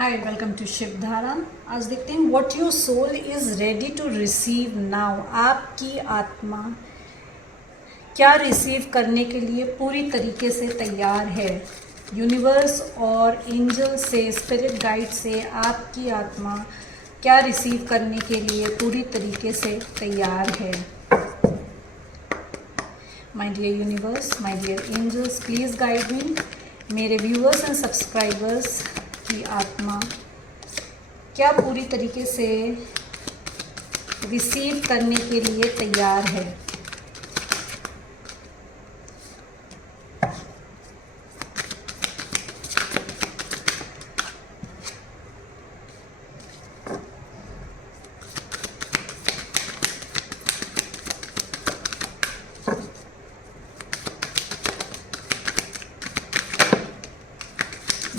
Hi welcome to Shivdhara. आज देखते हैं what your soul is ready to receive now. आपकी आत्मा क्या रिसीव करने के लिए पूरी तरीके से तैयार है। यूनिवर्स और एंजल से, स्पिरिट गाइड से आपकी आत्मा क्या रिसीव करने के लिए पूरी तरीके से तैयार है। My dear universe, my dear angels, please guide me. मेरे व्यूअर्स एंड सब्सक्राइबर्स की आत्मा क्या पूरी तरीके से रिसीव करने के लिए तैयार है।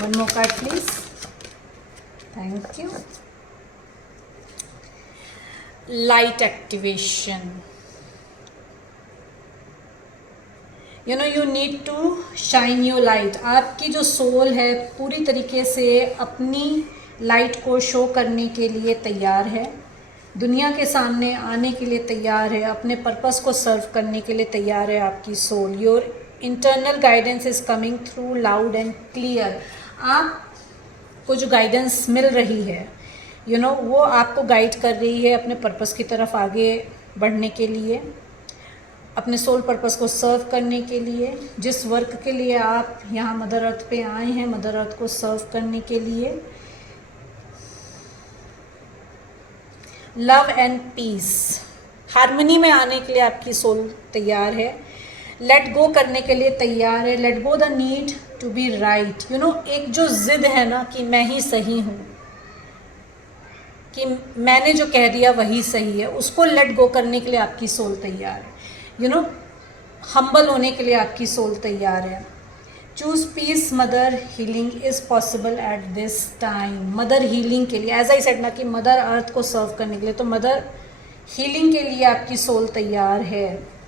One more card please. Thank you. Light activation. You need to shine your light. आपकी जो सोल है पूरी तरीके से अपनी लाइट को शो करने के लिए तैयार है, दुनिया के सामने आने के लिए तैयार है, अपने पर्पस को सर्व करने के लिए तैयार है आपकी soul. Your internal guidance is coming through loud and clear. आपको जो गाइडेंस मिल रही है वो आपको गाइड कर रही है अपने पर्पस की तरफ आगे बढ़ने के लिए, अपने सोल पर्पस को सर्व करने के लिए। जिस वर्क के लिए आप यहाँ मदर अर्थ पे आए हैं, मदर अर्थ को सर्व करने के लिए। लव एंड पीस, हार्मनी में आने के लिए आपकी सोल तैयार है, लेट गो करने के लिए तैयार है। Let go the need to be right. एक जो जिद है ना कि मैं ही सही हूँ, कि मैंने जो कह दिया वही सही है, उसको लेट गो करने के लिए आपकी सोल तैयार है। हम्बल होने के लिए आपकी सोल तैयार है। Choose peace, mother healing is possible at this time. Mother healing के लिए, एज आई सेड ना, कि मदर अर्थ को सर्व करने के लिए, तो मदर हीलिंग के लिए आपकी सोल तैयार है।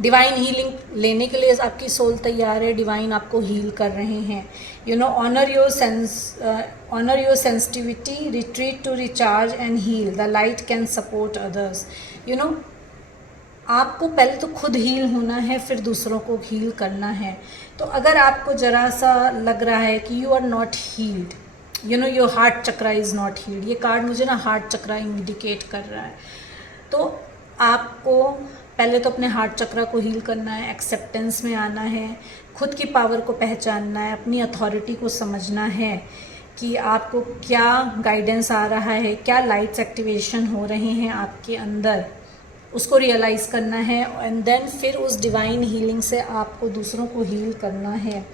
डिवाइन हीलिंग लेने के लिए आपकी सोल तैयार है, डिवाइन आपको हील कर रहे हैं। Honour your sensitivity, retreat to recharge and heal. The light can support others. आपको पहले तो खुद हील होना है, फिर दूसरों को हील करना है। तो अगर आपको जरा सा लग रहा है कि you are not healed, your heart chakra is not healed, ये कार्ड मुझे ना हार्ट चक्रा इंडिकेट कर रहा है, तो आपको पहले तो अपने हार्ट चक्रा को हील करना है, एक्सेप्टेंस में आना है, खुद की पावर को पहचानना है, अपनी अथॉरिटी को समझना है कि आपको क्या गाइडेंस आ रहा है, क्या लाइट्स एक्टिवेशन हो रहे हैं आपके अंदर, उसको रियलाइज़ करना है। एंड देन फिर उस डिवाइन हीलिंग से आपको दूसरों को हील करना है।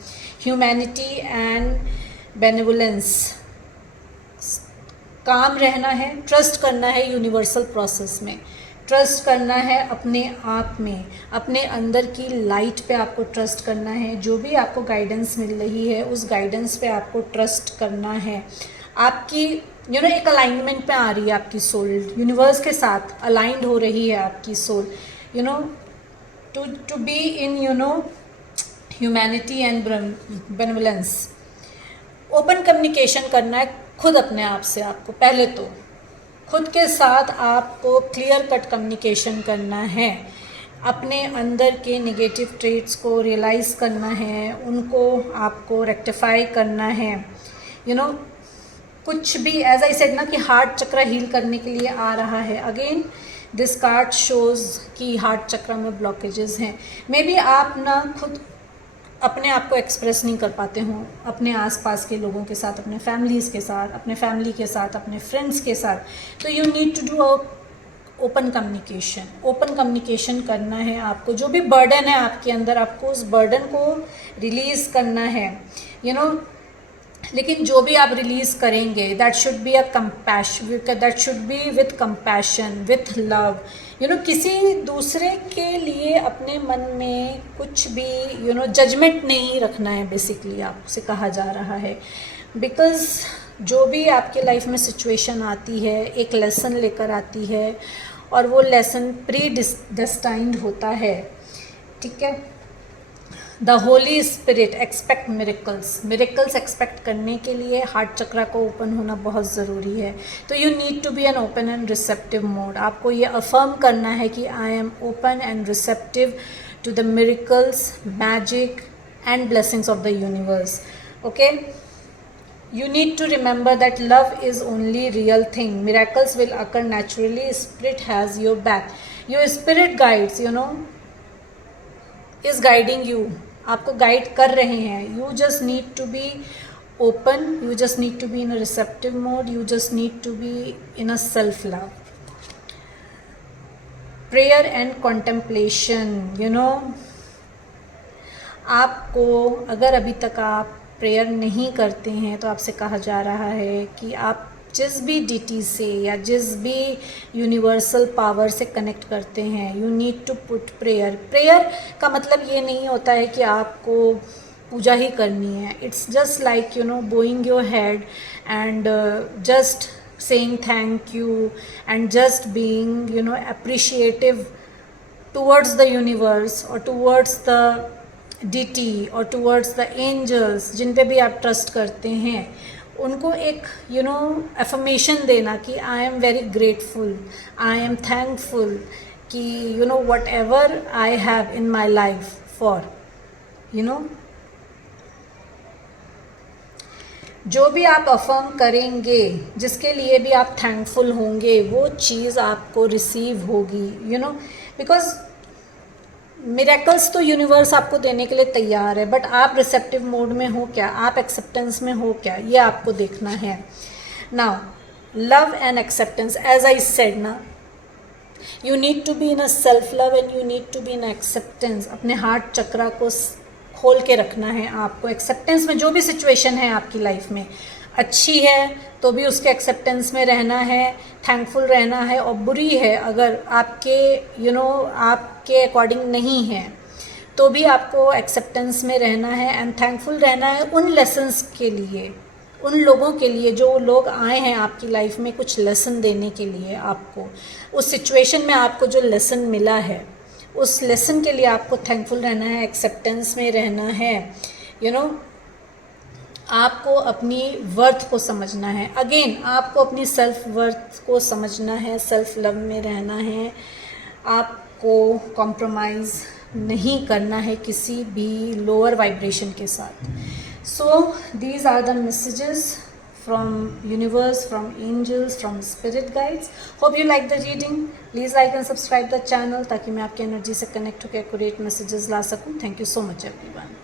ह्यूमैनिटी एंड बेनेवोलेंस, काम रहना है, ट्रस्ट करना है यूनिवर्सल प्रोसेस में, ट्रस्ट करना है अपने आप में, अपने अंदर की लाइट पे आपको ट्रस्ट करना है। जो भी आपको गाइडेंस मिल रही है उस गाइडेंस पे आपको ट्रस्ट करना है। आपकी एक अलाइनमेंट पे आ रही है आपकी सोल, यूनिवर्स के साथ अलाइंड हो रही है आपकी soul, to be in humanity and benevolence. Open communication करना है खुद अपने आप से। आपको पहले तो खुद के साथ आपको क्लियर कट कम्युनिकेशन करना है, अपने अंदर के नेगेटिव ट्रेट्स को रियलाइज़ करना है, उनको आपको रेक्टिफाई करना है। कुछ भी, एज आई सेड ना, कि हार्ट चक्र हील करने के लिए आ रहा है। अगेन दिस कार्ड शोज़ कि हार्ट चक्र में ब्लॉकेजेस हैं। मे बी आप ना खुद अपने आप को एक्सप्रेस नहीं कर पाते हों अपने आसपास के लोगों के साथ, अपने फैमिलीज़ के साथ, अपने फैमिली के साथ, अपने फ्रेंड्स के साथ, तो you need to do open communication. Open communication करना है आपको। जो भी बर्डन है आपके अंदर, आपको उस बर्डन को रिलीज़ करना है। लेकिन जो भी आप रिलीज़ करेंगे, that should be that should be with compassion, with love. किसी दूसरे के लिए अपने मन में कुछ भी जजमेंट नहीं रखना है, बेसिकली आपसे कहा जा रहा है। बिकॉज़ जो भी आपके लाइफ में सिचुएशन आती है एक लेसन लेकर आती है, और वो लेसन प्री डेस्टाइंड होता है, ठीक है। The Holi spirit expect miracles, miracles expect करने के लिए हार्ट चक्रा को ओपन होना बहुत ज़रूरी है। तो you need to be an open and receptive mode. आपको ये अफर्म करना है कि I am open and receptive to the miracles, magic and blessings of the universe. Okay, you need to remember that love is only real thing. Miracles will occur naturally. Spirit has your back. Your spirit guides, is guiding you. आपको guide कर रहे हैं. You just need to be open. You just need to be in a receptive mode. You just need to be in a self-love. Prayer and contemplation. आपको अगर अभी तक आप prayer नहीं करते हैं तो आपसे कहा जा रहा है कि आप जिस भी डीटी से या जिस भी यूनिवर्सल पावर से कनेक्ट करते हैं, you need to put prayer. Prayer का मतलब ये नहीं होता है कि आपको पूजा ही करनी है। It's just like Boeing your head and just saying thank you and just being appreciative towards the universe or towards the deity or towards the angels जिन पे भी आप ट्रस्ट करते हैं, उनको एक affirmation देना कि I am very grateful, I am thankful कि whatever I have in my life for जो भी आप अफर्म करेंगे, जिसके लिए भी आप थैंकफुल होंगे, वो चीज़ आपको रिसीव होगी। बिकॉज मिरेकल्स तो यूनिवर्स आपको देने के लिए तैयार है, बट आप रिसेप्टिव मोड में हो क्या, आप एक्सेप्टेंस में हो क्या, ये आपको देखना है। Now love and acceptance, as I said ना, you need to be in a self love and you need to be in acceptance. अपने हार्ट चक्रा को खोल के रखना है आपको। एक्सेप्टेंस में जो भी सिचुएशन है आपकी लाइफ में, अच्छी है तो भी उसके एक्सेप्टेंस में रहना है, थैंकफुल रहना है, और बुरी है अगर आपके आपके अकॉर्डिंग नहीं है तो भी आपको एक्सेप्टेंस में रहना है एंड थैंकफुल रहना है उन लेसन्स के लिए, उन लोगों के लिए जो लोग आए हैं आपकी लाइफ में कुछ लेसन देने के लिए। आपको उस सिचुएशन में आपको जो लेसन मिला है, उस लेसन के लिए आपको थैंकफुल रहना है, एक्सेप्टेंस में रहना है। आपको अपनी वर्थ को समझना है। अगेन आपको अपनी सेल्फ वर्थ को समझना है, सेल्फ लव में रहना है। आपको कॉम्प्रोमाइज़ नहीं करना है किसी भी लोअर वाइब्रेशन के साथ। So these are the messages from universe, from angels, from spirit guides. Hope you like the reading. Please like and subscribe the channel ताकि मैं आपकी एनर्जी से कनेक्ट होकर एक्यूरेट मैसेजेस ला सकूं। Thank you so much everyone.